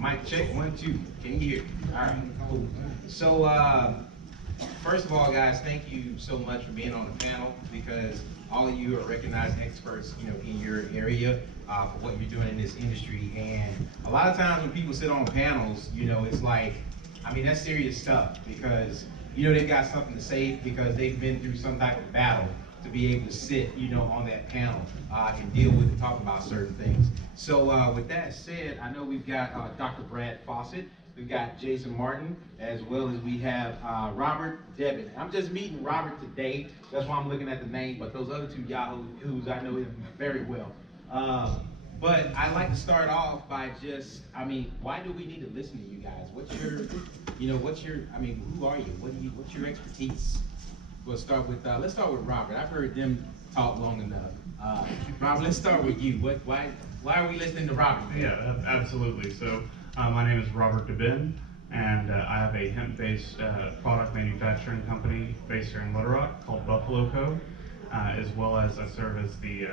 Mic check, 1, 2. Can you hear me? All right, cool. So, first of all, guys, thank you so much for being on the panel because all of you are recognized experts, in your area for what you're doing in this industry. And a lot of times when people sit on panels, it's like, that's serious stuff because, they've got something to say because they've been through some type of battle to be able to sit, on that panel and deal with and talk about certain things. So with that said, I know we've got Dr. Brad Fawcett, we've got Jason Martin, as well as we have Robert Debin. I'm just meeting Robert today, that's why I'm looking at the name, but those other two yahoos I know him very well. But I'd like to start off by just, why do we need to listen to you guys? What's your, who are you? What's your expertise? Let's start with Robert. I've heard them talk long enough. Robert, let's start with you. Why are we listening to Robert? Yeah, absolutely. So my name is Robert Debin, and I have a hemp-based product manufacturing company based here in Little Rock called Buffalo Co., as well as I serve as the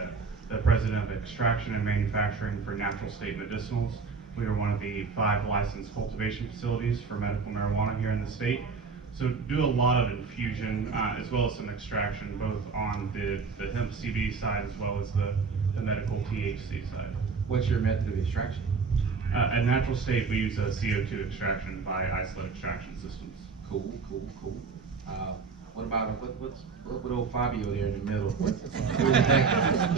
president of extraction and manufacturing for Natural State Medicinals. We are one of the 5 licensed cultivation facilities for medical marijuana here in the state. So do a lot of infusion as well as some extraction, both on the hemp CBD side as well as the medical THC side. What's your method of extraction? At Natural State, we use a CO2 extraction by isolate extraction systems. Cool. What about what with old Fabio there in the middle?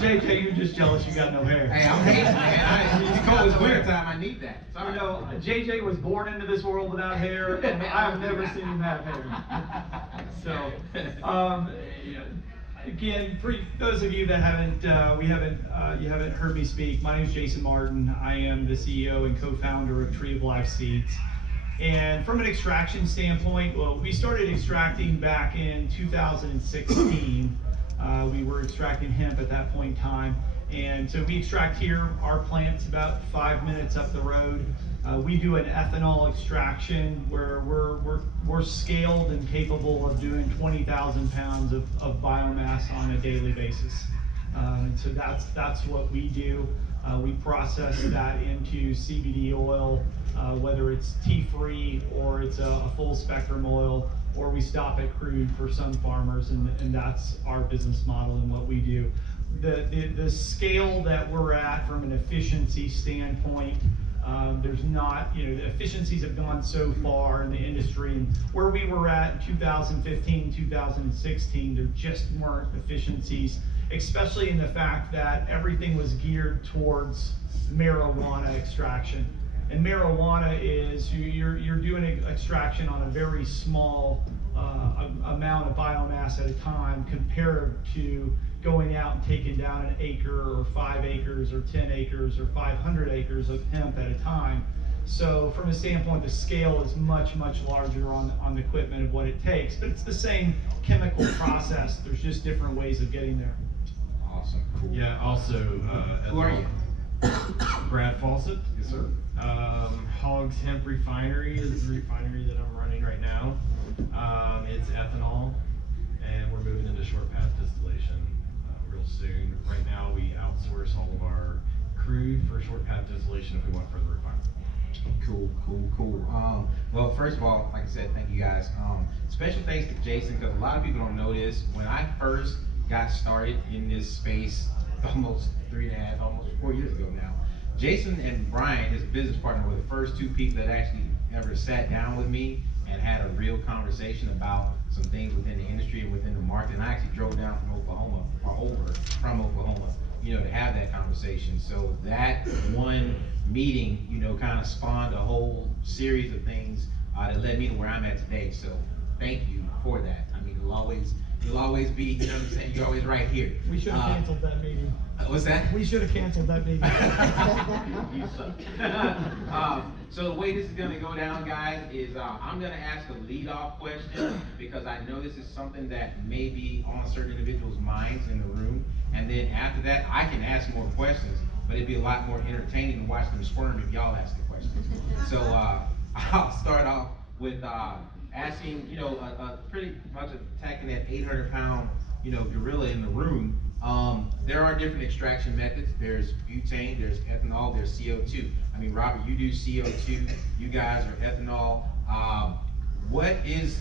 JJ, you're just jealous you got no hair. Hey, I'm hating, man. It's cold. It's wintertime. I need that. Sorry. JJ was born into this world without hair, and I've never seen him have hair. So, again, for those of you that you haven't heard me speak, my name is Jason Martin. I am the CEO and co-founder of Tree of Life Seeds. And from an extraction standpoint, well, we started extracting back in 2016. We were extracting hemp at that point in time. And so we extract here. Our plant's about 5 minutes up the road. We do an ethanol extraction where we're scaled and capable of doing 20,000 pounds of biomass on a daily basis. And so that's what we do. We process that into CBD oil, whether it's tea-free or it's a full spectrum oil, or we stop at crude for some farmers, and that's our business model and what we do. The scale that we're at from an efficiency standpoint, there's not, the efficiencies have gone so far in the industry, and where we were at in 2015, 2016, there just weren't efficiencies, especially in the fact that everything was geared towards marijuana extraction. And marijuana is, you're doing extraction on a very small amount of biomass at a time compared to going out and taking down an acre or 5 acres or 10 acres or 500 acres of hemp at a time. So from a standpoint, the scale is much, much larger on the equipment of what it takes, but it's the same chemical process. There's just different ways of getting there. Awesome, cool. Yeah, also, Who are you? Brad Fawcett. Yes, sir. Hogs Hemp Refinery is the refinery that I'm running right now. It's ethanol, and we're moving into short path distillation real soon. Right now, we outsource all of our crude for short path distillation if we want further refinement. Cool. Well, first of all, like I said, thank you guys. Special thanks to Jason, because a lot of people don't know this. When I first got started in this space almost 3.5, almost 4 years ago now, Jason and Brian, his business partner, were the first 2 people that actually ever sat down with me and had a real conversation about some things within the industry and within the market. And I actually drove down from Oklahoma, to have that conversation. So that one meeting, kind of spawned a whole series of things that led me to where I'm at today. So thank you for that. You'll always be, you know what I'm saying? You're always right here. We should have canceled that meeting. What's that? We should have canceled that meeting. You suck. So the way this is going to go down, guys, is I'm going to ask a lead-off question because I know this is something that may be on certain individuals' minds in the room. And then after that, I can ask more questions, but it'd be a lot more entertaining to watch them squirm if y'all ask the questions. So I'll start off with asking, pretty much attacking that 800-pound, gorilla in the room. There are different extraction methods. There's butane, there's ethanol, there's CO2. I mean, Robert, you do CO2, you guys are ethanol. What is,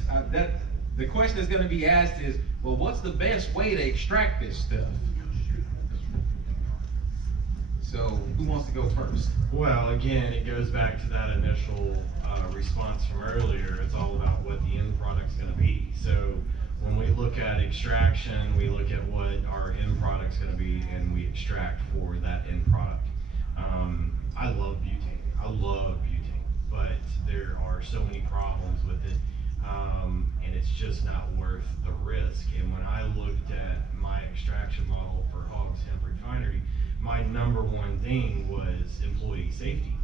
the question that's gonna be asked is, well, what's the best way to extract this stuff? So, who wants to go first? Well, again, it goes back to that initial response from earlier. It's all about what the end product's going to be. So when we look at extraction, we look at what our end product's going to be, and we extract for that end product. I love butane. I love butane, but there are so many problems with it, and it's just not worth the risk. And when I looked at my extraction model for Hogs Hemp Refinery, my number one thing was employee safety.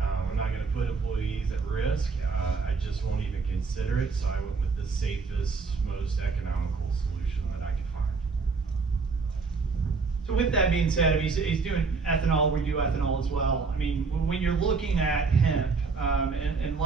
I'm not going to put employees at risk. I just won't even consider it. So I went with the safest, most economical solution that I could find. So with that being said, if he's doing ethanol, we do ethanol as well. I mean, when you're looking at hemp, and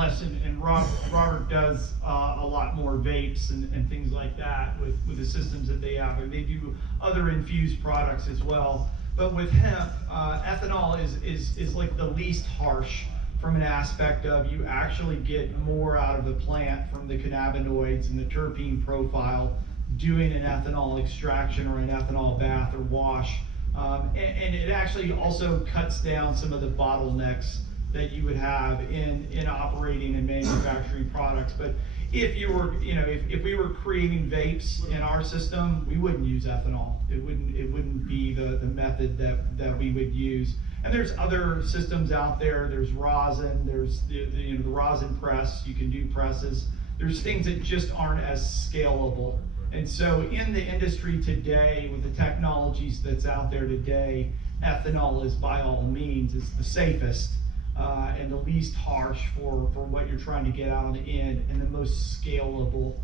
Robert does a lot more vapes and things like that with the systems that they have, and they do other infused products as well. But with hemp, ethanol is like the least harsh from an aspect of you actually get more out of the plant from the cannabinoids and the terpene profile doing an ethanol extraction or an ethanol bath or wash. And it actually also cuts down some of the bottlenecks that you would have in operating and manufacturing products. But if you were, if we were creating vapes in our system, we wouldn't use ethanol. It wouldn't be the method that we would use. And there's other systems out there. There's rosin. There's the rosin press. You can do presses. There's things that just aren't as scalable. And so in the industry today, with the technologies that's out there today, ethanol is by all means, it's the safest and the least harsh for what you're trying to get out on the end, and the most scalable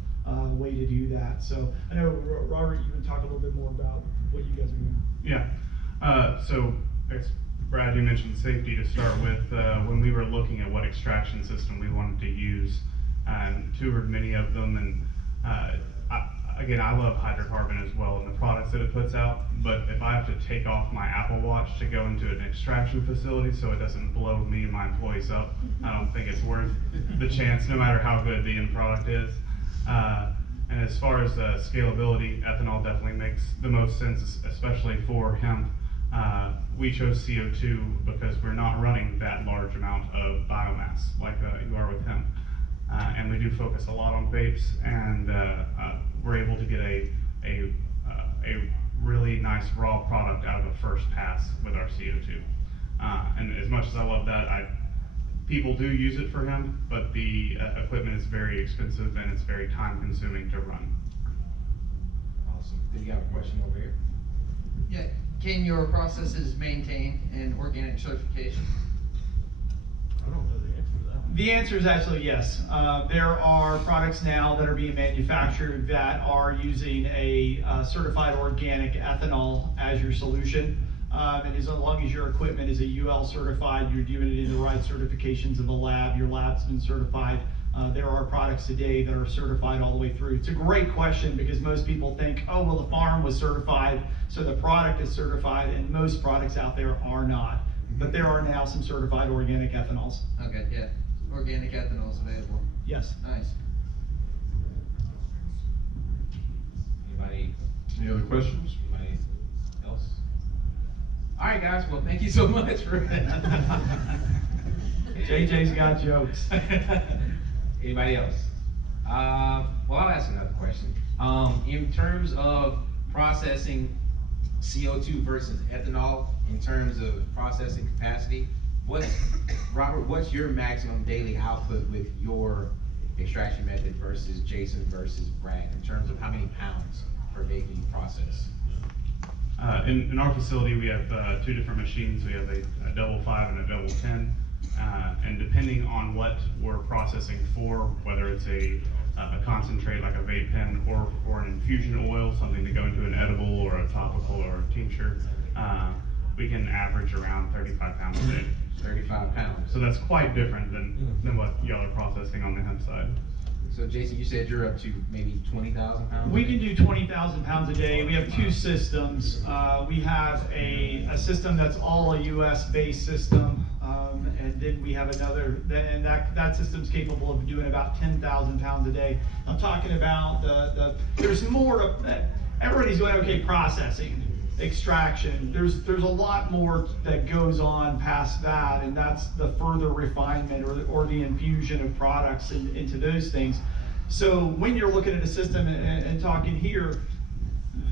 way to do that. So I know, Robert, you would talk a little bit more about what you guys are doing. Yeah, so as Brad, you mentioned safety to start with. When we were looking at what extraction system we wanted to use, toured many of them, and again, I love hydrocarbon as well and the products that it puts out, but if I have to take off my Apple Watch to go into an extraction facility so it doesn't blow me and my employees up, I don't think it's worth the chance, no matter how good the end product is. And as far as scalability, ethanol definitely makes the most sense, especially for hemp. We chose CO2 because we're not running that large amount of biomass like you are with hemp. And we do focus a lot on vapes, and we're able to get a really nice raw product out of the first pass with our CO2. And as much as I love that, people do use it for hemp, but the equipment is very expensive and it's very time consuming to run. Awesome. Did you have a question over here? Yeah, can your processes maintain an organic certification? I don't know the answer to that. The answer is actually yes. There are products now that are being manufactured that are using a certified organic ethanol as your solution. And as long as your equipment is a UL certified, you're doing it in the right certifications of the lab, your lab's been certified. There are products today that are certified all the way through. It's a great question because most people think, oh, well, the farm was certified, so the product is certified, and most products out there are not. But there are now some certified organic ethanols. Okay, yeah, organic ethanol is available. Yes. Nice. Anybody? Any other questions? Anybody else? All right, guys. Well, thank you so much for. JJ's got jokes. Anybody else? Well, I'll ask another question. In terms of processing CO2 versus ethanol, in terms of processing capacity, Robert, what's your maximum daily output with your extraction method versus Jason versus Brad, in terms of how many pounds per day can you process? In our facility, we have two different machines. We have a double 5 and a double 10. And depending on what we're processing for, whether it's a concentrate like a vape pen or an infusion oil, something to go into an edible or a topical or a tincture, we can average around 35 pounds a day. 35 pounds. So that's quite different than what y'all are processing on the hemp side. So Jason, you said you're up to maybe 20,000 pounds? We can do 20,000 pounds a day. We have two systems. We have a system that's all a US-based system, and then we have another, and that system's capable of doing about 10,000 pounds a day. I'm talking about there's more to, everybody's going, okay, processing, extraction. There's a lot more that goes on past that, and that's the further refinement or the infusion of products into those things. So when you're looking at a system and talking here,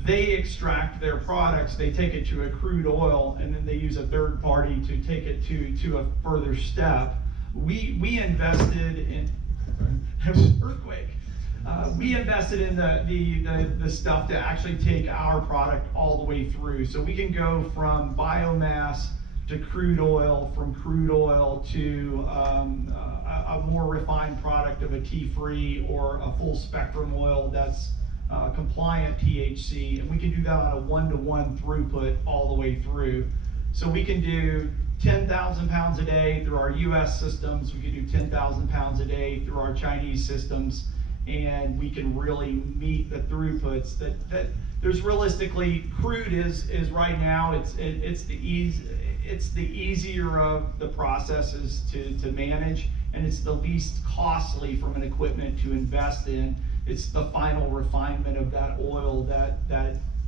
they extract their products, they take it to a crude oil, and then they use a third party to take it to a further step. We invested in earthquake. We invested in the stuff to actually take our product all the way through. So we can go from biomass to crude oil, from crude oil to a more refined product of a tea-free or a full spectrum oil that's compliant THC, and we can do that on a 1-to-1 throughput all the way through. So we can do 10,000 pounds a day through our US systems, we can do 10,000 pounds a day through our Chinese systems, and we can really meet the throughputs that there's realistically. Crude is right now, it's the easier of the processes to manage, and it's the least costly from an equipment to invest in. It's the final refinement of that oil that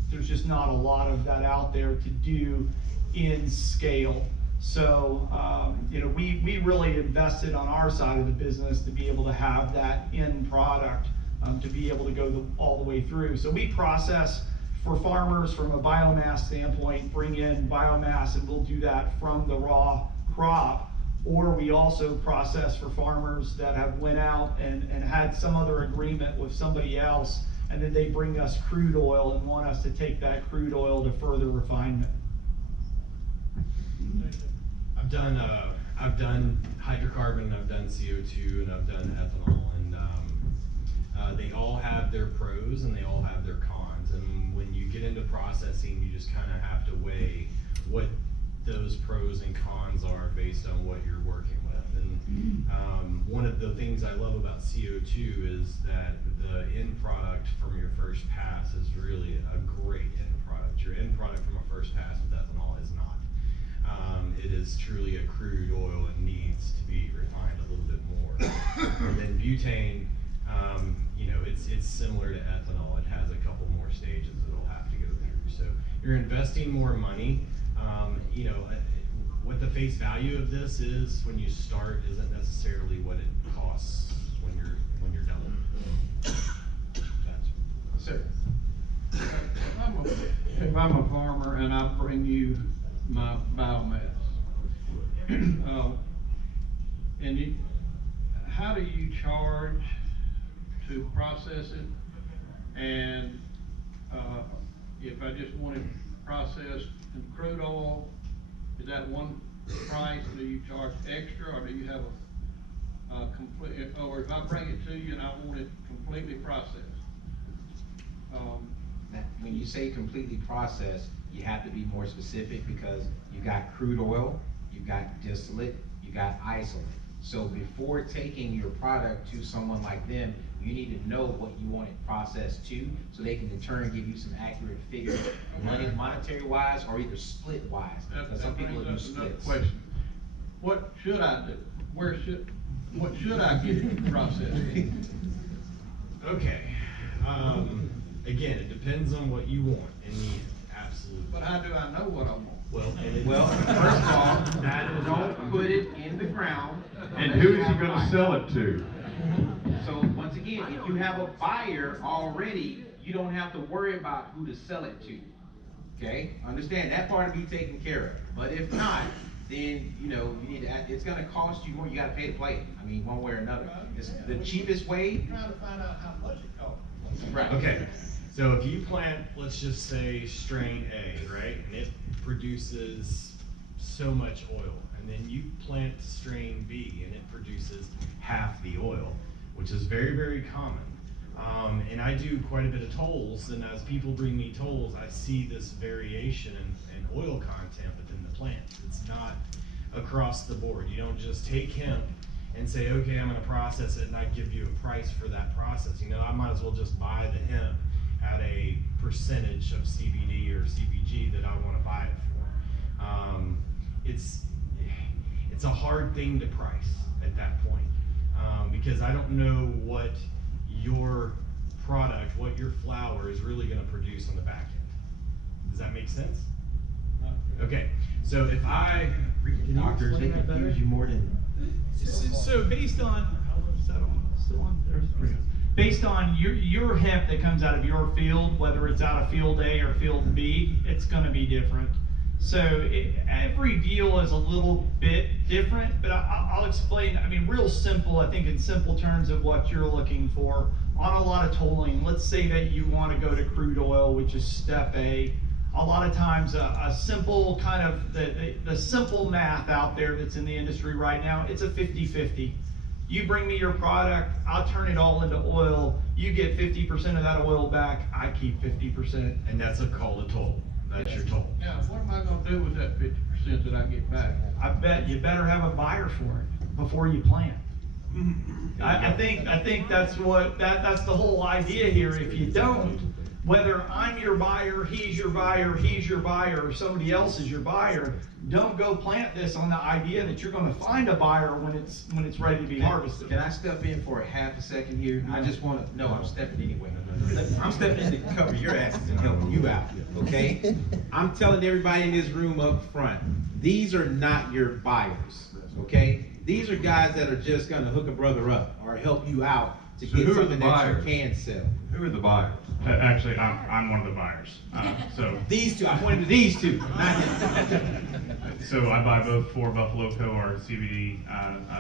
there's just not a lot of that out there to do in scale. So, we really invested on our side of the business to be able to have that end product, to be able to go all the way through. So we process for farmers from a biomass standpoint, bring in biomass, and we'll do that from the raw crop. Or we also process for farmers that have went out and had some other agreement with somebody else, and then they bring us crude oil and want us to take that crude oil to further refinement. I've done hydrocarbon, I've done CO2, and I've done ethanol, and they all have their pros and they all have their cons. And when you get into processing, you just kind of have to weigh what those pros and cons are based on what you're working with. And one of the things I love about CO2 is that the end product from your first pass is really a great end product. Your end product from a first pass with ethanol is not. It is truly a crude oil and needs to be refined a little bit more. And then butane, it's similar to ethanol. It has a couple more stages it'll have to go through. So you're investing more money. What the face value of this is when you start isn't necessarily what it costs when you're done. Sir. If I'm a farmer and I bring you my biomass, how do you charge to process it? And if I just want it processed in crude oil, is that one price? Do you charge extra, or do you have a complete? Or if I bring it to you and I want it completely processed? When you say completely processed, you have to be more specific, because you got crude oil, you got distillate, you got isolate. So before taking your product to someone like them, you need to know what you want it processed to, so they can in turn give you some accurate figures, monetary wise or either split wise. Because some people do splits. Question. What should I do? What should I get it processed? Okay. Again, it depends on what you want and need. Absolutely. But how do I know what I want? Well, first of all, don't put it in the ground. And who's he gonna sell it to? So once again, if you have a buyer already, you don't have to worry about who to sell it to. Okay? Understand that part to be taken care of. But if not, then you need to it's gonna cost you more. You gotta pay to play it. I mean, one way or another. It's the cheapest way. Trying to find out how much it costs. Right. Okay, so if you plant, let's just say strain A, right, and it produces so much oil, and then you plant strain B and it produces half the oil, which is very, very common. And I do quite a bit of tolls, and as people bring me tolls, I see this variation in oil content within the plant. It's not across the board. You don't just take hemp and say, okay, I'm gonna process it, and I give you a price for that processing. No, I might as well just buy the hemp at a percentage of CBD or CBG that I wanna buy it for. It's a hard thing to price at that point, because I don't know what your product, what your flower is really gonna produce on the back end. Does that make sense? Okay, so if I, can you Doctors, they explain that better? confuse you more than. So based on, is that on, still on? There we go. Based on your hemp that comes out of your field, whether it's out of field A or field B, it's gonna be different. So every deal is a little bit different, but I'll explain, I mean, real simple, I think in simple terms of what you're looking for. On a lot of tolling, let's say that you wanna go to crude oil, which is step A. A lot of times a simple kind of, the simple math out there that's in the industry right now, it's a 50-50. You bring me your product, I'll turn it all into oil, you get 50% of that oil back, I keep 50%. And that's called a toll. That's your toll. Now, what am I gonna do with that 50% that I get back? I bet you better have a buyer for it before you plant. I think that's what, that's the whole idea here. If you don't, whether I'm your buyer, he's your buyer, or somebody else is your buyer, don't go plant this on the idea that you're gonna find a buyer when it's ready to be harvested. Can I step in for a half a second here? I just wanna, no, I'm stepping anyway. I'm stepping in to cover your asses and help you out, okay? I'm telling everybody in this room up front, these are not your buyers, okay? These are guys that are just gonna hook a brother up or help you out to So get who are something the that you buyers? can sell. Who are the buyers? Actually, I'm one of the buyers. So These two, I pointed to these two, not him. So I buy both for Buffalo Co., our CBD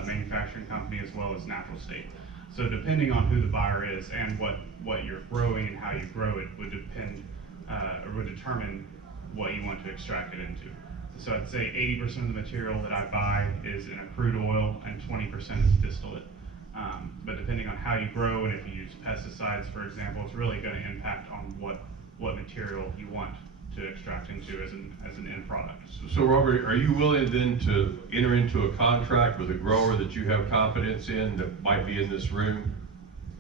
manufacturing company, as well as Natural State. So depending on who the buyer is and what you're growing and how you grow it would depend, or would determine what you want to extract it into. So I'd say 80% of the material that I buy is in a crude oil and 20% is distillate. But depending on how you grow and if you use pesticides, for example, it's really going to impact on what material you want to extract into as an end product. So Robert, are you willing then to enter into a contract with a grower that you have confidence in that might be in this room?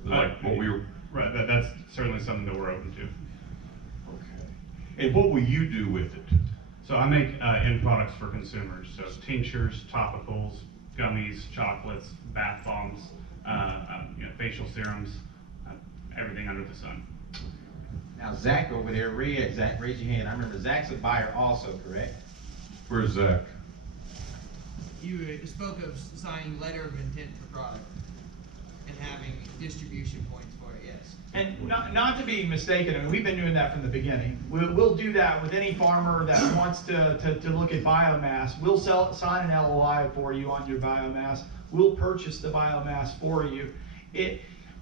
Like what we were. Right, that's certainly something that we're open to. Okay. And what will you do with it? So I make end products for consumers, so tinctures, topicals, gummies, chocolates, bath bombs, facial serums, everything under the sun. Now Zach over there, Zach, raise your hand. I remember Zach's a buyer also, correct? Where's Zach? You spoke of signing letter of intent for product and having distribution points for it, yes. And not to be mistaken, I mean, we've been doing that from the beginning. We'll do that with any farmer that wants to look at biomass. We'll sign an LOI for you on your biomass. We'll purchase the biomass for you.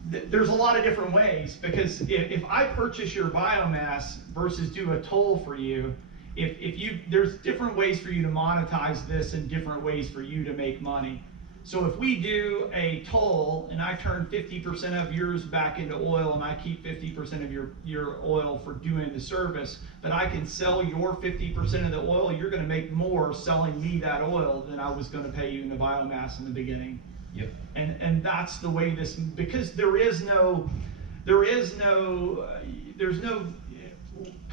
There's a lot of different ways, because if I purchase your biomass versus do a toll for you, there's different ways for you to monetize this and different ways for you to make money. So if we do a toll and I turn 50% of yours back into oil and I keep 50% of your oil for doing the service, but I can sell your 50% of the oil, you're gonna make more selling me that oil than I was gonna pay you in the biomass in the beginning. Yep. And that's the way this, because there's no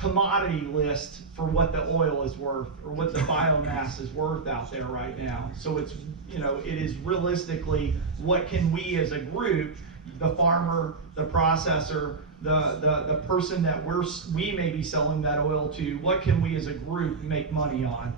commodity list for what the oil is worth or what the biomass is worth out there right now. So it's, it is realistically, what can we as a group, the farmer, the processor, the person that we may be selling that oil to, what can we as a group make money on?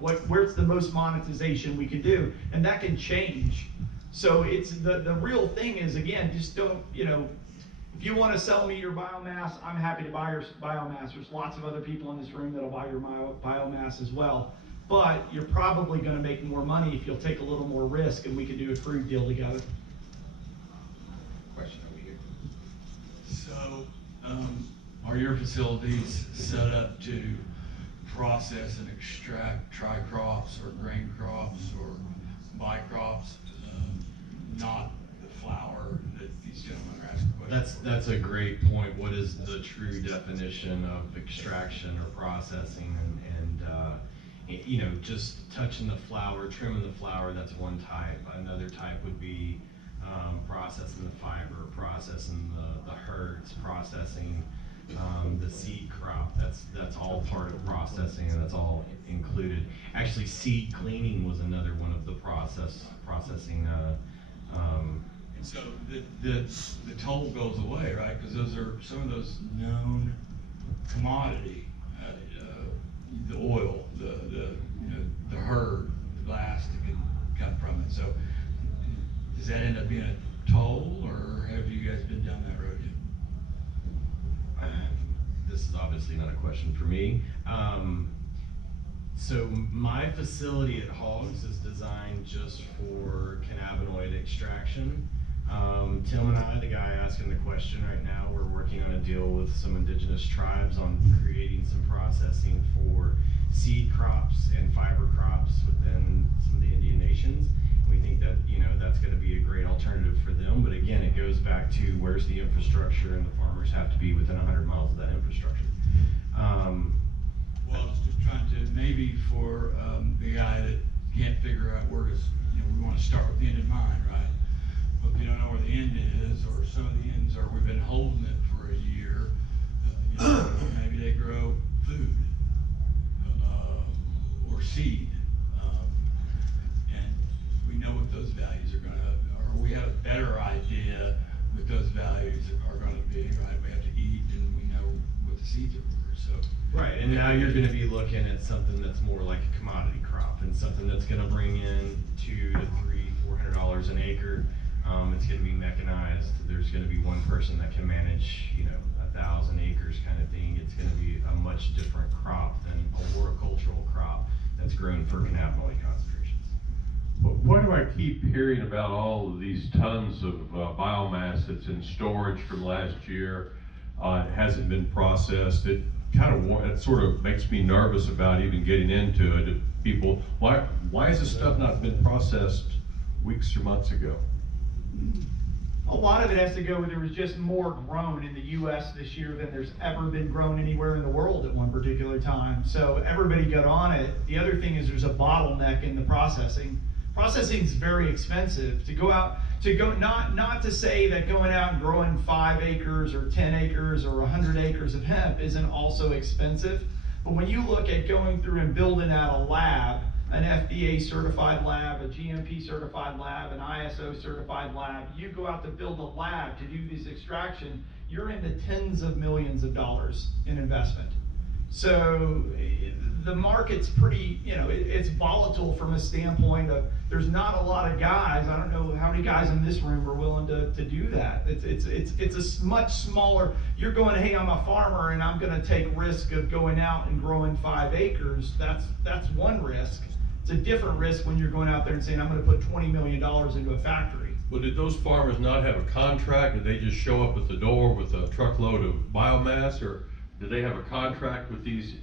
Where's the most monetization we can do? And that can change. So it's the real thing is, again, just don't, if you want to sell me your biomass, I'm happy to buy your biomass. There's lots of other people in this room that'll buy your biomass as well. But you're probably going to make more money if you'll take a little more risk and we can do a crude deal together. Question over here. So, are your facilities set up to process and extract tri-crops or grain crops or bicrops, not the flour that these gentlemen are asking questions for? That's a great point. What is the true definition of extraction or processing? And you know, just touching the flower, trimming the flower, that's one type. Another type would be processing the fiber, processing the herds, processing the seed crop. That's all part of processing, and that's all included. Actually, seed cleaning was another one of the processing. So the toll goes away, right? Because those are some of those known commodity, the oil, the herd, the glass that can come from it. So does that end up being a toll, or have you guys been down that road yet? This is obviously not a question for me. So my facility at Hogs is designed just for cannabinoid extraction. Tim and I, the guy asking the question right now, we're working on a deal with some indigenous tribes on creating some processing for seed crops and fiber crops within some of the Indian nations. We think that, you know, that's going to be a great alternative for them. But again, it goes back to where's the infrastructure, and the farmers have to be within 100 miles of that infrastructure. Well, I was just trying to, maybe for the guy that can't figure out where to, you know, we want to start with the end in mind, right? But if you don't know where the end is, or some of the ends are, we've been holding it for a year, you know, maybe they grow food or seed, and we know what those values are gonna, or we have a better idea what those values are gonna be, right? We have to eat, and we know what the seeds are worth, so. Right, and now you're gonna be looking at something that's more like a commodity crop, and something that's gonna bring in $200 to $400 an acre. It's gonna be mechanized. There's gonna be one person that can manage, you know, 1,000 acres kind of thing. It's gonna be a much different crop than a horticultural crop that's grown for cannabinoid concentrations. But why do I keep hearing about all of these tons of biomass that's in storage from last year? It hasn't been processed. It sort of makes me nervous about even getting into it. If people, why has this stuff not been processed weeks or months ago? A lot of it has to go with there was just more grown in the U.S. this year than there's ever been grown anywhere in the world at one particular time. So everybody got on it. The other thing is there's a bottleneck in the processing. Processing is very expensive. Not to say that going out and growing 5 acres or 10 acres or 100 acres of hemp isn't also expensive. But when you look at going through and building out a lab, an FDA certified lab, a GMP certified lab, an ISO certified lab, you go out to build a lab to do this extraction, you're in the tens of millions of dollars in investment. So the market's pretty, you know, it's volatile from a standpoint of there's not a lot of guys. I don't know how many guys in this room are willing to do that. It's a much smaller, you're going, hey, I'm a farmer and I'm gonna take risk of going out and growing 5 acres. That's one risk. It's a different risk when you're going out there and saying, I'm gonna put $20 million into a factory. Well, did those farmers not have a contract? Did they just show up at the door with a truckload of biomass, or did they have a contract with these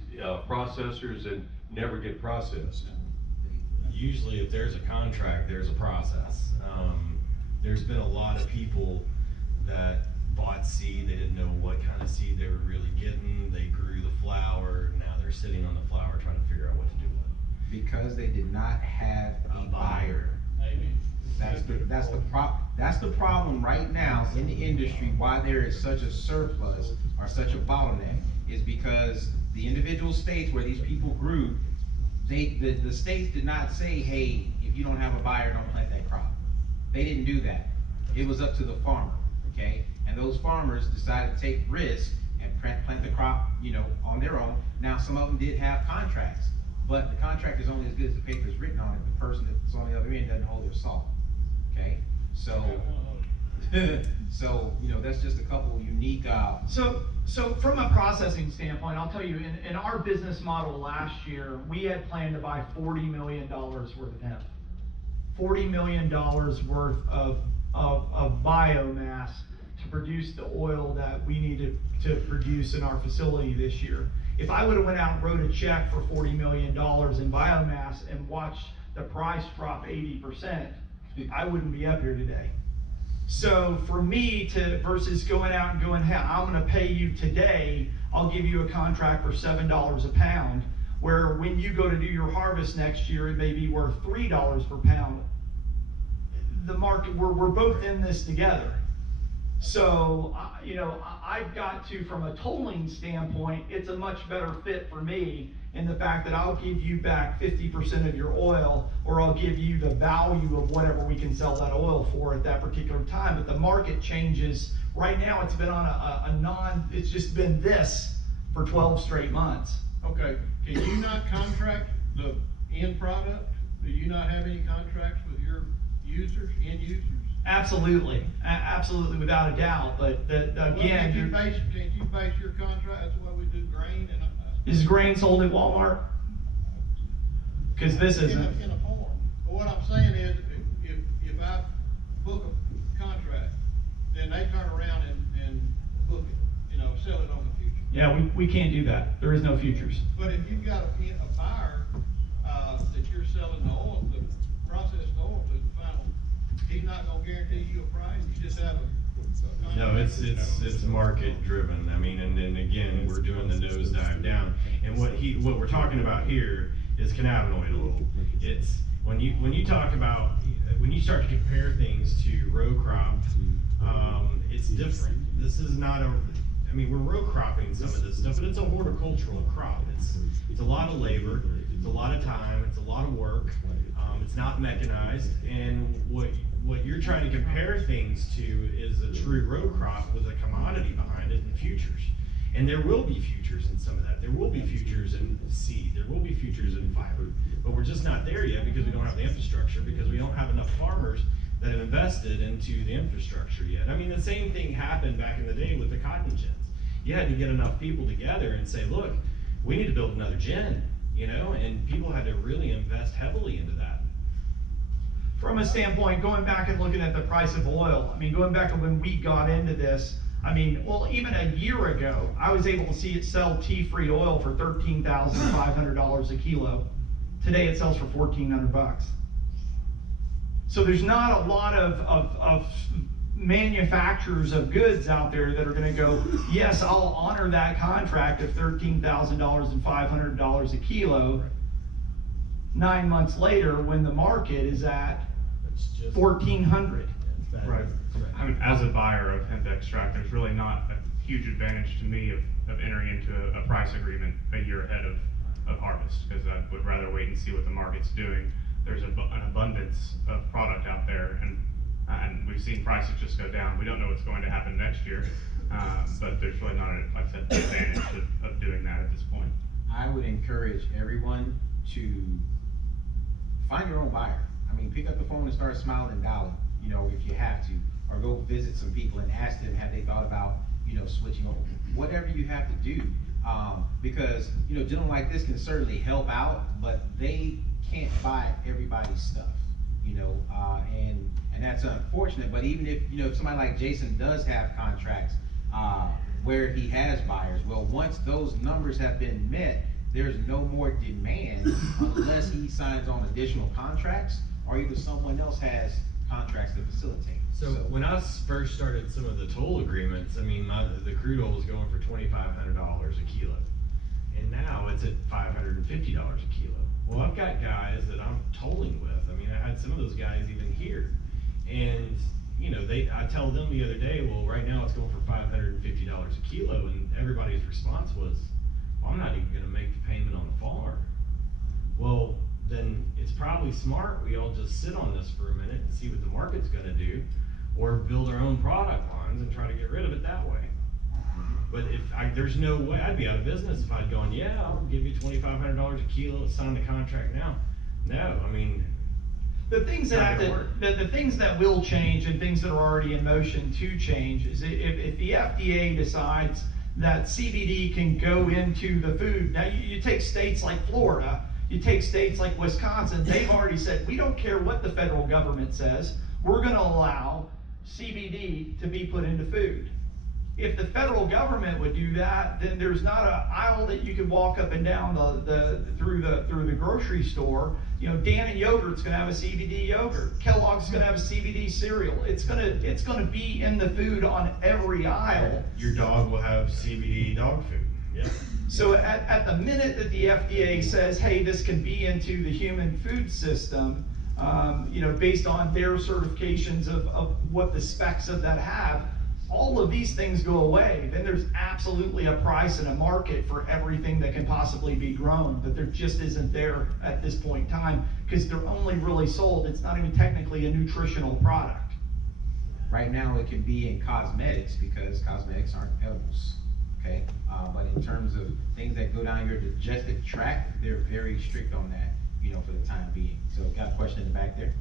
processors and never get processed? Usually if there's a contract, there's a process. There's been a lot of people that bought seed, they didn't know what kind of seed they were really getting. They grew the flower, now they're sitting on the flower trying to figure out what to do with it. Because they did not have a buyer. That's the problem right now in the industry, why there is such a surplus or such a bottleneck, is because the individual states where these people grew, the states did not say, hey, if you don't have a buyer, don't plant that crop. They didn't do that. It was up to the farmer, okay? And those farmers decided to take risks and plant the crop, you know, on their own. Now, some of them did have contracts, but the contract is only as good as the paper is written on it. The person that's on the other end doesn't hold their salt, okay? So, you know, that's just a couple unique. So from a processing standpoint, I'll tell you, in our business model last year, we had planned to buy $40 million worth of hemp. $40 million worth of biomass to produce the oil that we needed to produce in our facility this year. If I would have went out and wrote a check for $40 million in biomass and watched the price drop 80%, I wouldn't be up here today. So for me versus going out and going, hey, I'm gonna pay you today, I'll give you a contract for $7 a pound. where when you go to do your harvest next year, it may be worth $3 per pound. The market, we're both in this together. So, I've got to, from a tolling standpoint, it's a much better fit for me in the fact that I'll give you back 50% of your oil, or I'll give you the value of whatever we can sell that oil for at that particular time. But the market changes. Right now, it's been on it's just been this for 12 straight months. Okay, can you not contract the end product? Do you not have any contracts with your users, end users? Absolutely, absolutely, without a doubt. But again, Can't you base your contract, that's why we do grain and. Is grain sold at Walmart? Because this isn't. In a form. But what I'm saying is, if I book a contract, then they turn around and book it, sell it on the future. Yeah, we can't do that. There is no futures. But if you've got a buyer, that you're selling the oil, the processed oil to the final, he's not gonna guarantee you a price, you just have a. No, it's market driven. I mean, and then again, we're doing the nosedive down. And what we're talking about here is cannabinoid oil. It's when you talk about, when you start to compare things to row crop, it's different. This is not we're row cropping some of this stuff, but it's a horticultural crop. It's a lot of labor, it's a lot of time, it's a lot of work. It's not mechanized, and what you're trying to compare things to is a true row crop with a commodity behind it and futures. And there will be futures in some of that. There will be futures in seed. There will be futures in fiber. But we're just not there yet because we don't have the infrastructure, because we don't have enough farmers that have invested into the infrastructure yet. I mean, the same thing happened back in the day with the cotton gins. You had to get enough people together and say, look, we need to build another gin, and people had to really invest heavily into that. From a standpoint, going back and looking at the price of oil, going back to when we got into this, even a year ago, I was able to see it sell tea-free oil for $13,500 a kilo. Today it sells for $1,400. So there's not a lot of manufacturers of goods out there that are going to go, yes, I'll honor that contract of $13,000 and $500 a kilo. 9 months later, when the market is at $1,400. Right. As a buyer of hemp extract, there's really not a huge advantage to me of entering into a price agreement a year ahead of harvest, because I would rather wait and see what the market's doing. There's an abundance of product out there, and we've seen prices just go down. We don't know what's going to happen next year, but there's really not, like I said, an advantage of doing that at this point. I would encourage everyone to find your own buyer. Pick up the phone and start smiling and dialing, if you have to, or go visit some people and ask them, have they thought about, switching over, whatever you have to do, because, gentlemen like this can certainly help out, but they can't buy everybody's stuff, and that's unfortunate. But even if somebody like Jason does have contracts, where he has buyers, well, once those numbers have been met, there's no more demand unless he signs on additional contracts, or either someone else has contracts to facilitate. So when I first started some of the toll agreements, the crude oil was going for $2,500 a kilo, and now it's at $550 a kilo. Well, I've got guys that I'm tolling with. I had some of those guys even here, and I tell them the other day, well, right now it's going for $550 a kilo, and everybody's response was, well, I'm not even going to make the payment on the farm. Well, then it's probably smart we all just sit on this for a minute and see what the market's going to do, or build our own product lines and try to get rid of it that way. But there's no way, I'd be out of business if I'd gone, yeah, I'll give you $2,500 a kilo, let's sign the contract now. No, the things that the things that will change, and things that are already in motion to change, is if the FDA decides that CBD can go into the food. Now you take states like Florida, you take states like Wisconsin, they've already said, we don't care what the federal government says, we're going to allow CBD to be put into food. If the federal government would do that, then there's not an aisle that you could walk up and down through the grocery store. Dannon Yogurt's going to have a CBD yogurt. Kellogg's going to have a CBD cereal. It's going to be in the food on every aisle. Your dog will have CBD dog food. Yeah. So at the minute that the FDA says, hey, this can be into the human food system, based on their certifications of what the specs of that have, all of these things go away. Then there's absolutely a price and a market for everything that can possibly be grown, but there just isn't there at this point in time because they're only really sold. It's not even technically a nutritional product. Right now, it can be in cosmetics because cosmetics aren't edibles, okay? But in terms of things that go down your digestive tract, they're very strict on that, for the time being. So got a question in the back there?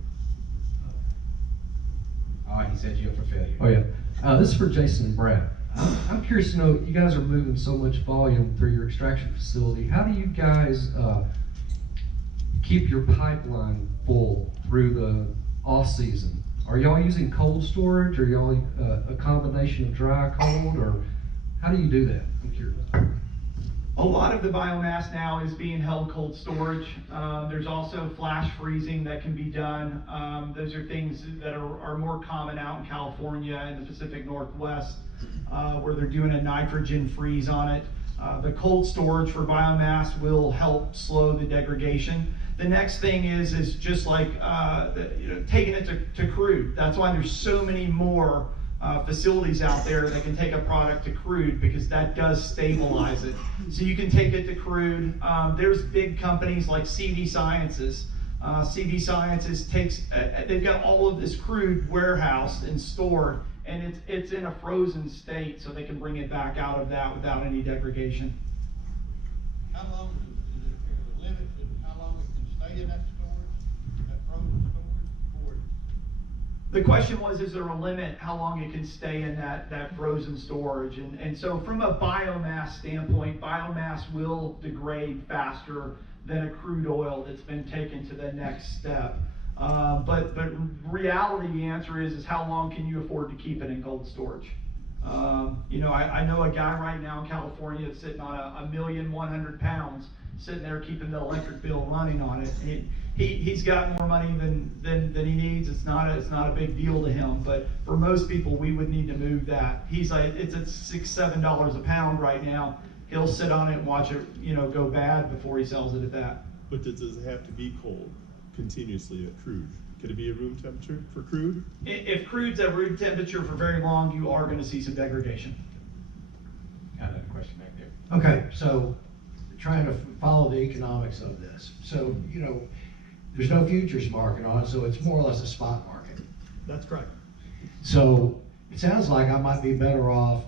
Oh, he set you up for failure. Oh, yeah. This is for Jason and Brad. I'm curious to know, you guys are moving so much volume through your extraction facility. How do you guys keep your pipeline full through the off-season? Are y'all using cold storage? Are y'all a combination of dry, cold, or how do you do that? I'm curious. A lot of the biomass now is being held cold storage. There's also flash freezing that can be done. Those are things that are more common out in California and the Pacific Northwest, where they're doing a nitrogen freeze on it. The cold storage for biomass will help slow the degradation. The next thing is just like taking it to crude. That's why there's so many more facilities out there that can take a product to crude, because that does stabilize it. So you can take it to crude. There's big companies like CV Sciences. CV Sciences they've got all of this crude warehoused and stored, and it's in a frozen state, so they can bring it back out of that without any degradation. How long is it a limit to how long it can stay in that storage, that frozen storage? Or The question was, is there a limit how long it can stay in that frozen storage? And so from a biomass standpoint, biomass will degrade faster than a crude oil that's been taken to the next step. But reality, the answer is how long can you afford to keep it in cold storage? I know a guy right now in California that's sitting on 1,100,000 pounds, sitting there keeping the electric bill running on it. He's got more money than he needs. It's not a big deal to him. But for most people, we would need to move that. He's like, it's at $6-7 a pound right now. He'll sit on it and watch it, go bad before he sells it at that. But does it have to be cold continuously at crude? Could it be a room temperature for crude? If crude's at room temperature for very long, you are going to see some degradation. Got another question back there. Okay, so trying to follow the economics of this. So, there's no futures market on it, so it's more or less a spot market. That's correct. So it sounds like I might be better off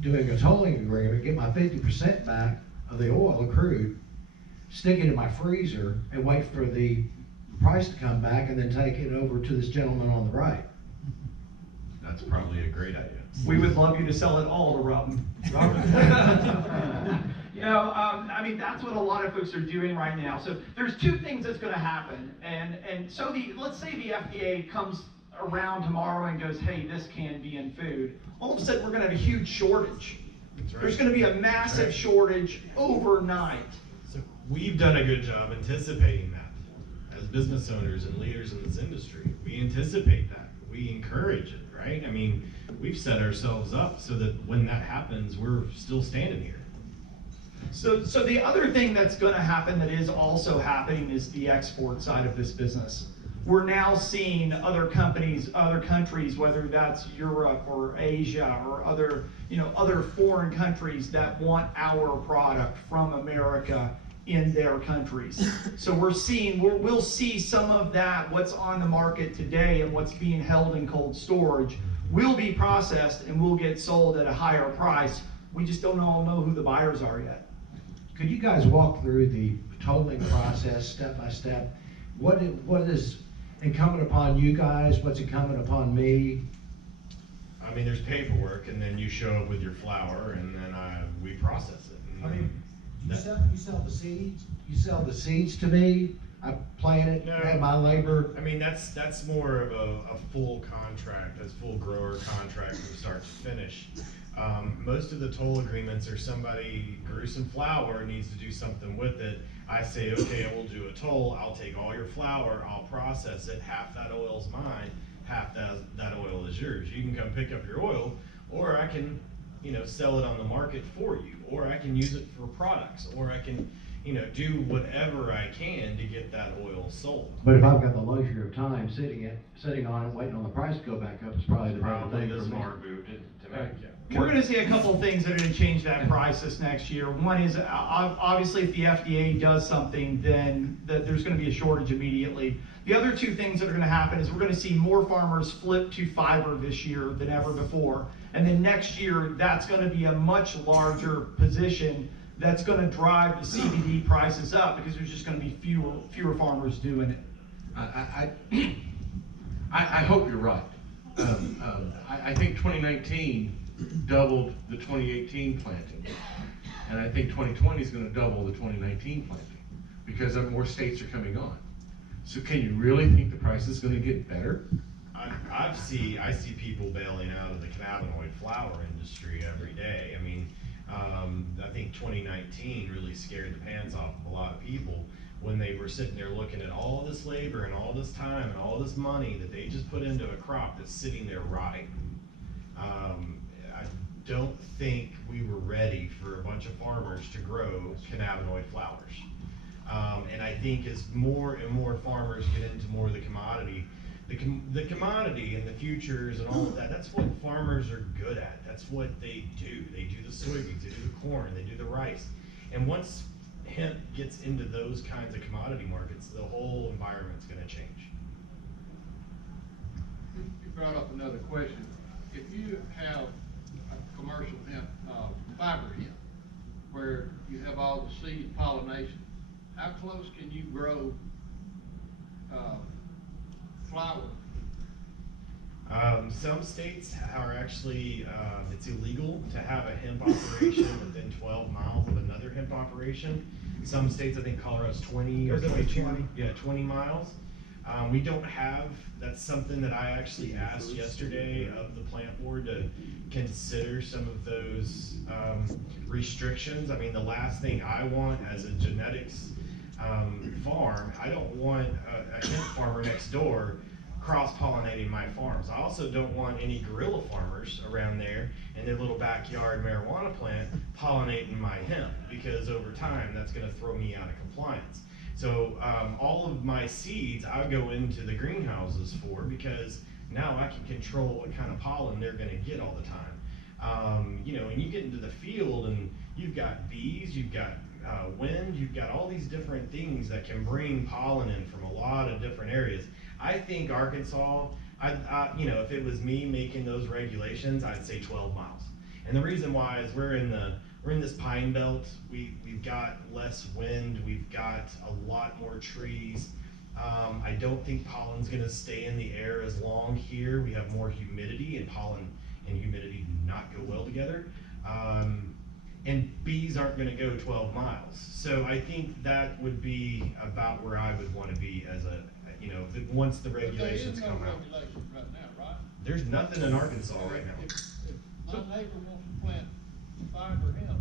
doing a tolling agreement, get my 50% back of the oil, the crude, stick it in my freezer and wait for the price to come back and then take it over to this gentleman on the right. That's probably a great idea. We would love you to sell it all to Robin. That's what a lot of folks are doing right now. So there's two things that's going to happen. And so let's say the FDA comes around tomorrow and goes, hey, this can be in food. All of a sudden, we're going to have a huge shortage. That's right. There's going to be a massive shortage overnight. So we've done a good job anticipating that. As business owners and leaders in this industry, we anticipate that. We encourage it, right? I mean, we've set ourselves up so that when that happens, we're still standing here. So the other thing that's going to happen that is also happening is the export side of this business. We're now seeing other companies, other countries, whether that's Europe or Asia or other foreign countries that want our product from America in their countries. So we'll see some of that, what's on the market today and what's being held in cold storage will be processed and will get sold at a higher price. We just don't know who the buyers are yet. Could you guys walk through the tolling process step by step? What is incumbent upon you guys? What's incumbent upon me? I mean, there's paperwork, and then you show up with your flour, and then we process it. I mean, you sell the seeds. You sell the seeds to me. I plant it, have my labor. I mean, that's more of a full contract, that's full grower contract from start to finish. Most of the toll agreements are somebody grew some flour, needs to do something with it. I say, okay, I will do a toll. I'll take all your flour, I'll process it. Half that oil's mine, half that oil is yours. You can come pick up your oil, or I can sell it on the market for you, or I can use it for products, or I can, do whatever I can to get that oil sold. But if I've got the luxury of time sitting on it, waiting on the price to go back up, it's probably the better Probably thing the for me. smart move to make. We're going to see a couple of things that are going to change that price this next year. One is obviously if the FDA does something, then there's going to be a shortage immediately. The other two things that are going to happen is we're going to see more farmers flip to fiber this year than ever before. And then next year, that's going to be a much larger position that's going to drive the CBD prices up because there's just going to be fewer farmers doing it. I hope you're right. I think 2019 doubled the 2018 planting, and I think 2020 is going to double the 2019 planting because more states are coming on. So can you really think the price is going to get better? I see people bailing out of the cannabinoid flower industry every day. I mean, I think 2019 really scared the pants off of a lot of people when they were sitting there looking at all this labor and all this time and all this money that they just put into a crop that's sitting there rotting. I don't think we were ready for a bunch of farmers to grow cannabinoid flowers. And I think as more and more farmers get into more of the commodity, the commodity and the futures and all of that, that's what farmers are good at. That's what they do. They do the soybeans, they do the corn, they do the rice. And once hemp gets into those kinds of commodity markets, the whole environment's going to change. You brought up another question. If you have a commercial hemp, fiber hemp, where you have all the seed pollination, how close can you grow flower? Some states are actually, it's illegal to have a hemp operation within 12 miles of another hemp operation. Some states, I think Colorado's 20 or 22, 20 miles. We don't have, that's something that I actually asked yesterday of the plant board to consider some of those restrictions. I mean, the last thing I want as a genetics farm, I don't want a hemp farmer next door cross-pollinating my farms. I also don't want any guerrilla farmers around there in their little backyard marijuana plant pollinating my hemp, because over time that's going to throw me out of compliance. So all of my seeds I go into the greenhouses for, because now I can control what kind of pollen they're going to get all the time. You know, and you get into the field and you've got bees, you've got wind, you've got all these different things that can bring pollen in from a lot of different areas. I think Arkansas, you know, if it was me making those regulations, I'd say 12 miles. And the reason why is we're in this pine belt. We've got less wind. We've got a lot more trees. I don't think pollen's going to stay in the air as long here. We have more humidity, and pollen and humidity do not go well together. And bees aren't going to go 12 miles. So I think that would be about where I would want to be as a, you know, once the regulations come out. Regulations right now, right? There's nothing in Arkansas right now. If my neighbor wants to plant fiber hemp,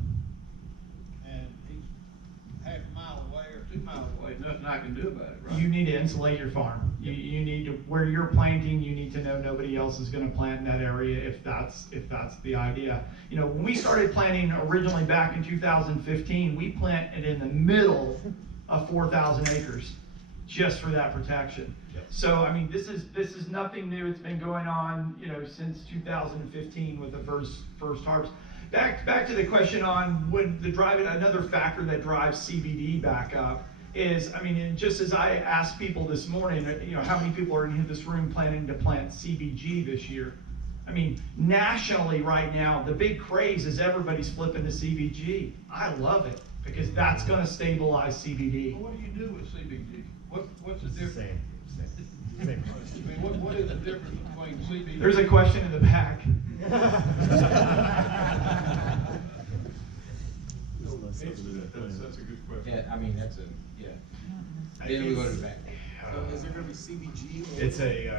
and he's half a mile away or 2 miles away, nothing I can do about it, right? You need to insulate your farm. You need to, where you're planting, you need to know nobody else is going to plant in that area if that's the idea. You know, when we started planting originally back in 2015, we planted in the middle of 4,000 acres just for that protection. Yep. So I mean, this is nothing new. It's been going on, you know, since 2015 with the first harvest. Back to the question on would the another factor that drives CBD back up is, I mean, and just as I asked people this morning, you know, how many people are in this room planning to plant CBG this year? I mean, nationally right now, the big craze is everybody's flipping to CBG. I love it because that's going to stabilize CBD. Well, what do you do with CBG? What's the It's the difference? same. I mean, what is the difference between CBG? There's a question in the back. That's a good question. Yeah, I mean, that's a, yeah. Then we go to the back. So is there gonna be CBG? Or It's a,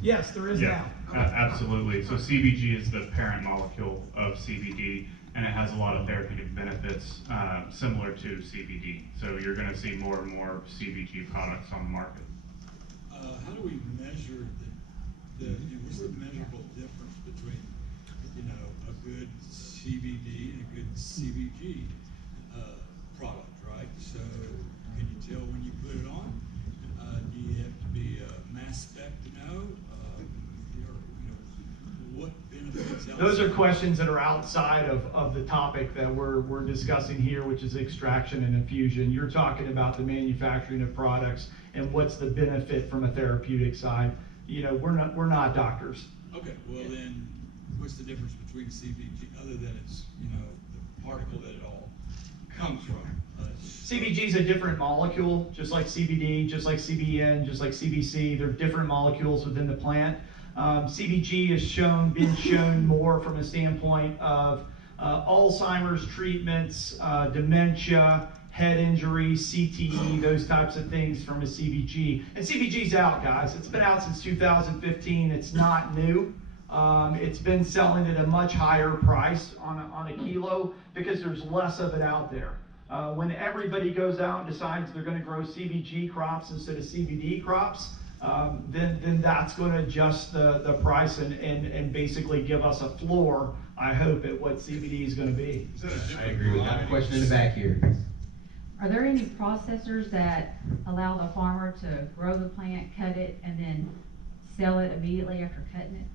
Yes, there is Yeah, now. absolutely. So CBG is the parent molecule of CBD, and it has a lot of therapeutic benefits similar to CBD. So you're going to see more and more CBG products on the market. how do we measure what's the measurable difference between, you know, a good CBD and a good CBG product, right? So can you tell when you put it on? Do you have to be mass spec to know? What benefits? Those are outside- questions that are outside of the topic that we're discussing here, which is extraction and infusion. You're talking about the manufacturing of products and what's the benefit from a therapeutic side. You know, we're not doctors. Okay, well then, what's the difference between CBG, other than it's, the particle that it all comes from? CBG is a different molecule, just like CBD, just like CBN, just like CBC. They're different molecules within the plant. CBG has been shown more from a standpoint of Alzheimer's treatments, dementia, head injury, CTE, those types of things from a CBG. And CBG's out, guys. It's been out since 2015. It's not new. It's been selling at a much higher price on a kilo because there's less of it out there. When everybody goes out and decides they're going to grow CBG crops instead of CBD crops, then that's going to adjust the price and basically give us a floor, I hope, at what CBD is going to be. I agree with that. Question in the back here. Are there any processors that allow the farmer to grow the plant, cut it, and then sell it immediately after cutting it?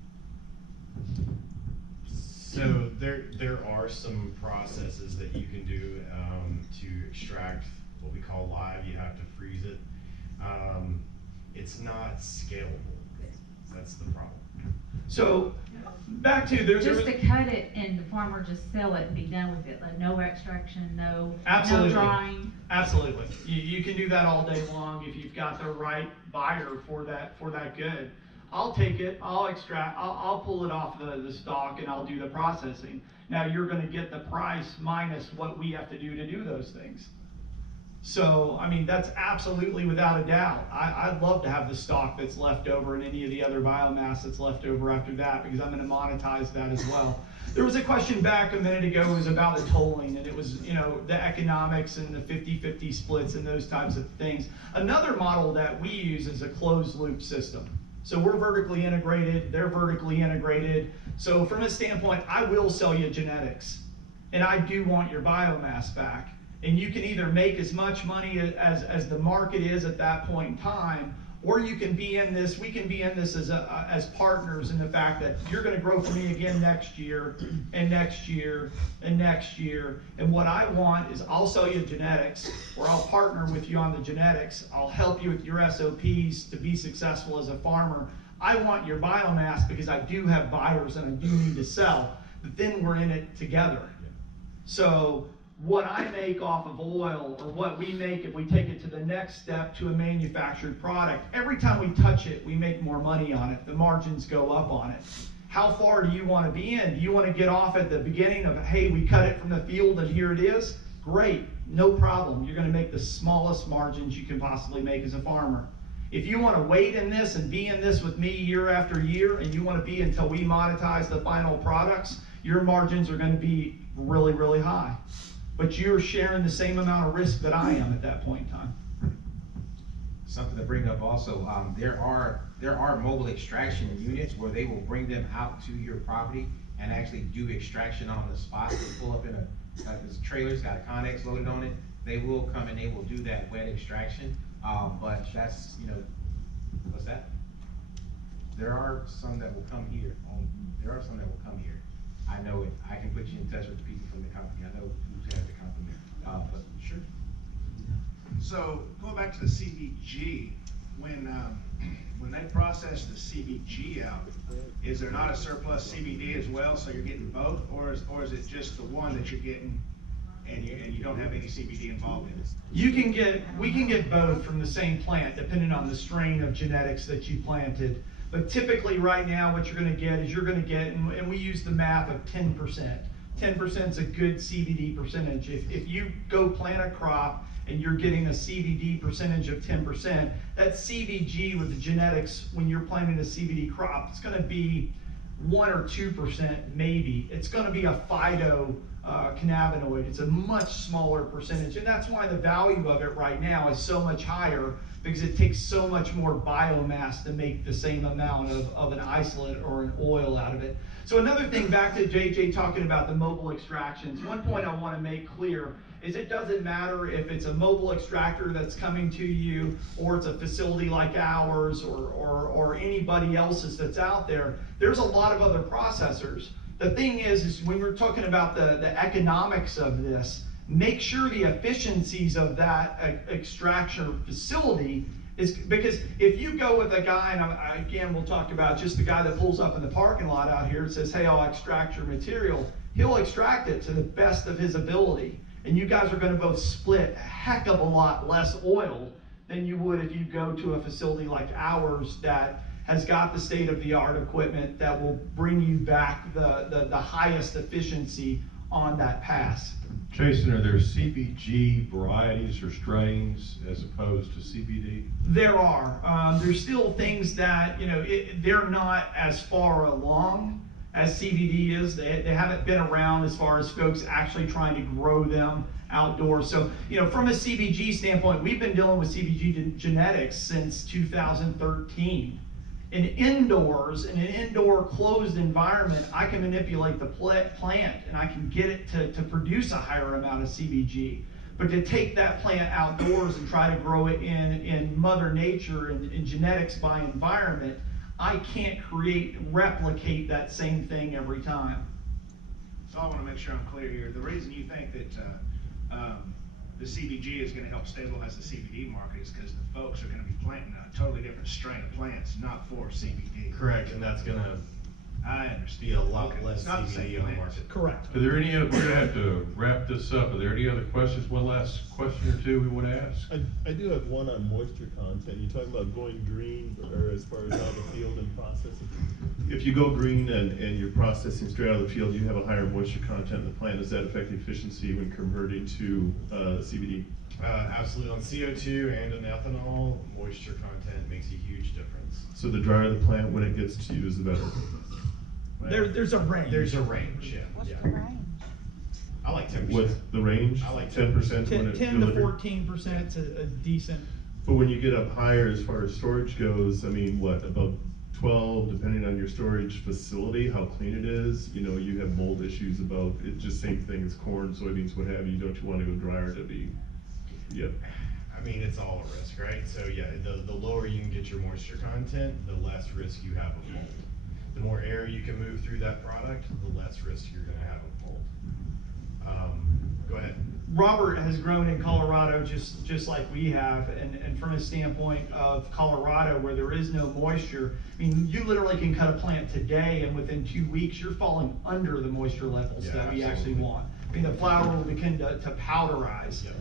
So there are some processes that you can do to extract what we call live. You have to freeze it. It's not scalable. That's the problem. So back to there's just to cut it and the farmer just sell it and be done with it, like no extraction, no drying. Absolutely. You can do that all day long if you've got the right buyer for that good. I'll take it, I'll extract, I'll pull it off the stalk and I'll do the processing. Now you're going to get the price minus what we have to do those things. So, I mean, that's absolutely without a doubt. I'd love to have the stock that's left over and any of the other biomass that's left over after that, because I'm going to monetize that as well. There was a question back a minute ago, it was about the tolling, and it was, the economics and the 50-50 splits and those types of things. Another model that we use is a closed loop system. So we're vertically integrated, they're vertically integrated. So from a standpoint, I will sell you genetics, and I do want your biomass back. And you can either make as much money as the market is at that point in time, or you can be in this, we can be in this as partners in the fact that you're going to grow for me again next year, and next year, and next year. And what I want is I'll sell you genetics, or I'll partner with you on the genetics. I'll help you with your SOPs to be successful as a farmer. I want your biomass because I do have buyers and I do need to sell, but then we're in it together. So what I make off of oil, or what we make if we take it to the next step to a manufactured product, every time we touch it, we make more money on it. The margins go up on it. How far do you want to be in? Do you want to get off at the beginning of, hey, we cut it from the field and here it is? Great, no problem. You're going to make the smallest margins you can possibly make as a farmer. If you want to wait in this and be in this with me year after year, and you want to be until we monetize the final products, your margins are going to be really, really high. But you're sharing the same amount of risk that I am at that point in time. Something to bring up also, there are mobile extraction units where they will bring them out to your property and actually do extraction on the spot. They pull up in this trailer's got a Connex loaded on it. They will come and they will do that wet extraction. But that's, what's that? There are some that will come here. There are some that will come here. I know it. I can put you in touch with the people from the company. I know who's at the company. But sure. So going back to the CBG, when they process the CBG out, is there not a surplus CBD as well? So you're getting both, or is it just the one that you're getting, and you don't have any CBD involved in it? We can get both from the same plant, depending on the strain of genetics that you planted. But typically right now what you're going to get is and we use the math of 10%. 10% is a good CBD percentage. If you go plant a crop and you're getting a CBD percentage of 10%, that CBG with the genetics, when you're planting a CBD crop, it's going to be 1 or 2% maybe. It's going to be a phyto cannabinoid. It's a much smaller percentage, and that's why the value of it right now is so much higher, because it takes so much more biomass to make the same amount of an isolate or an oil out of it. So another thing, back to JJ talking about the mobile extractions, one point I want to make clear is it doesn't matter if it's a mobile extractor that's coming to you, or it's a facility like ours, or anybody else's that's out there. There's a lot of other processors. The thing is when we're talking about the economics of this, make sure the efficiencies of that extraction facility is, because if you go with a guy, and again, we'll talk about just the guy that pulls up in the parking lot out here and says, hey, I'll extract your material, he'll extract it to the best of his ability. And you guys are going to both split a heck of a lot less oil than you would if you go to a facility like ours that has got the state-of-the-art equipment that will bring you back the highest efficiency on that pass. Jason, are there CBG varieties or strains as opposed to CBD? There are. There's still things that, they're not as far along as CBD is. They haven't been around as far as folks actually trying to grow them outdoors. So, from a CBG standpoint, we've been dealing with CBG genetics since 2013. In indoors, in an indoor closed environment, I can manipulate the plant and I can get it to produce a higher amount of CBG. But to take that plant outdoors and try to grow it in Mother Nature and in genetics by environment, I can't replicate that same thing every time. So I want to make sure I'm clear here. The reason you think that the CBG is going to help stabilize the CBD market is because the folks are going to be planting a totally different strain of plants, not for CBD. Correct, and that's going to be a lot less CBD on the market. Correct. Are there any, we're gonna have to wrap this up. Are there any other questions? One last question or two we want to ask? I do have one on moisture content. You're talking about going green, or as far as out of the field and processing. If you go green and you're processing straight out of the field, you have a higher moisture content in the plant. Does that affect the efficiency when converting to CBD? Absolutely. On CO2 and in ethanol, moisture content makes a huge difference. So the drier the plant when it gets to use, the better. There's a range. There's a range, yeah. What's yeah. the range? I like 10%. What's the range? I like 10% 10 when it's to delivered? 14% is a decent. But when you get up higher as far as storage goes, I mean, what, about 12, depending on your storage facility, how clean it is, you have mold issues about it, just same thing as corn, soybeans, what have you. Don't you want to go drier to be, yep. I mean, it's all a risk, right? So yeah, the lower you can get your moisture content, the less risk you have of mold. The more air you can move through that product, the less risk you're going to have of mold. Go ahead. Robert has grown in Colorado just like we have, and from a standpoint of Colorado where there is no moisture, I mean, you literally can cut a plant today and within 2 weeks you're falling under the moisture levels that we actually want. I mean, the flower will begin to powderize. Yep.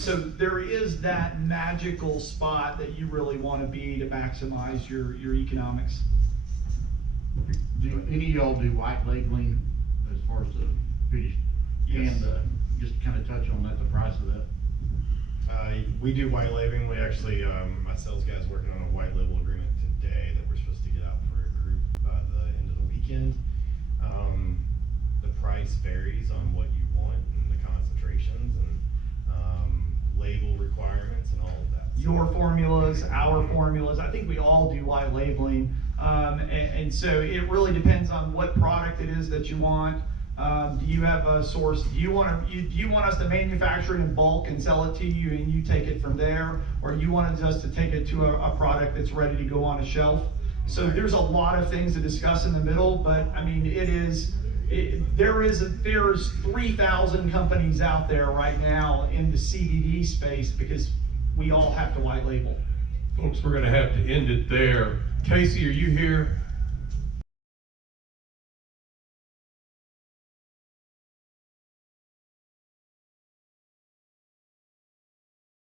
So there is that magical spot that you really want to be to maximize your economics. Do any of y'all do white labeling as far as the finished? Yes. And just kind of touch on that, the price of that. We do white labeling. We actually, my sales guy's working on a white label agreement today that we're supposed to get out for a group by the end of the weekend. The price varies on what you want and the concentrations and label requirements and all of that. Your formulas, our formulas, I think we all do white labeling. And so it really depends on what product it is that you want. Do you have a source? Do you want us to manufacture it in bulk and sell it to you and you take it from there? Or you want us to take it to a product that's ready to go on a shelf? So there's a lot of things to discuss in the middle, but I mean, there's 3,000 companies out there right now in the CBD space because we all have to white label. Folks, we're gonna have to end it there. Casey, are you here?